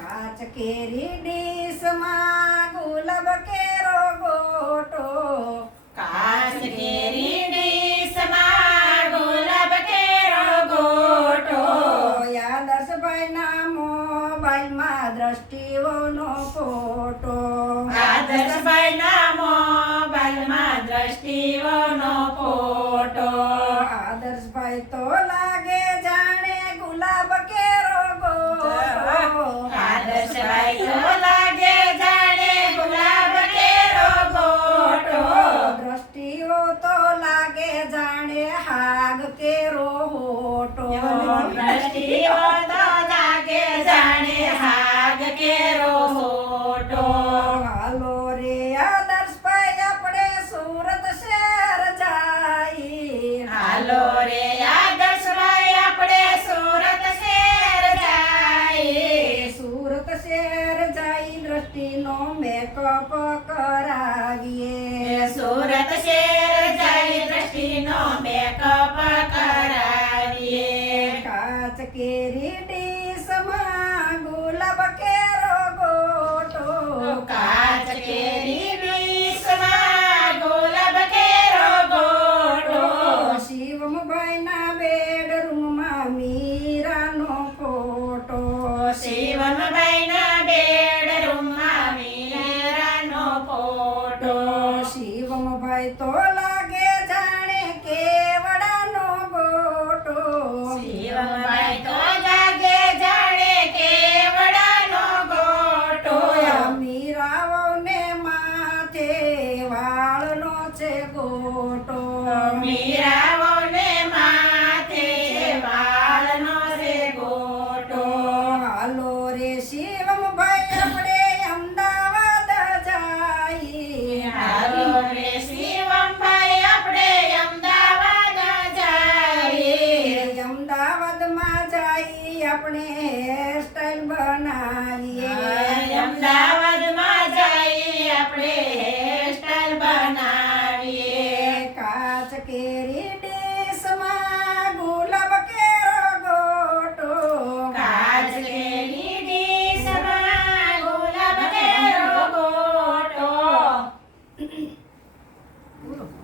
કાચ કેરી ડીશમાં ગુલાબ કેરો ગોટો કાચ કેરી ડીશમાં ગુલાબ કેરો ગોટો આદર્શભાઈના મોબાઈલમાં દ્રષ્ટિઓનો ફોટો આદર્શભાઈના મોબાઈલમાં દ્રષ્ટિઓનો ફોટો આદર્શભાઈ તો લાગે જાણે ગુલાબ કેરો ગોટો આદર્શભાઈ તો લાગે જાણે ગુલાબ કેરો ગોટો દ્રષ્ટિઓ તો લાગે જાણે હાગ કેરો હોટો દ્રષ્ટિઓ તો લાગે જાણે હાગ કેરો હોટો હાલો રે આદર્શભાઈ આપણે સુરત શહેર જાય હાલો રે આદર્શભાઈ આપણે સુરત શહેર જાય સુરત શહેર જાય દ્રષ્ટિનો મેકઅપ કરાવીએ સુરત શહેર જાય દ્રષ્ટિનો મેકઅપ કરાવીએ કાચ કેરી ડીશમાં ગુલાબ કેરો ગોટો કાચ કેરી ડીશમાં ગુલાબ કેરો ગોટો શિવમભાઈના બેડરૂમમાં મીરાનો ફોટો શિવમભાઈના બેડરૂમમાં મીરાનો ફોટો શિવમભાઈ તો લાગે જાણે કેવડાનો ગોટો શિવમભાઈ તો જાગે જાણે કેવડાનો ગોટો મીરાઓને માથે વાળનો છે ગોટો મીરાઓને માથે વાળનો છે ગોટો હાલો રે શિવમભાઈ આપણે અમદાવાદ જાય હાલો રે શિવમભાઈ આપણે અમદાવાદ જઈએ અમદાવાદમાં જઈ આપણે હેરસ્ટાઈલ બનાવીએ અમદાવાદ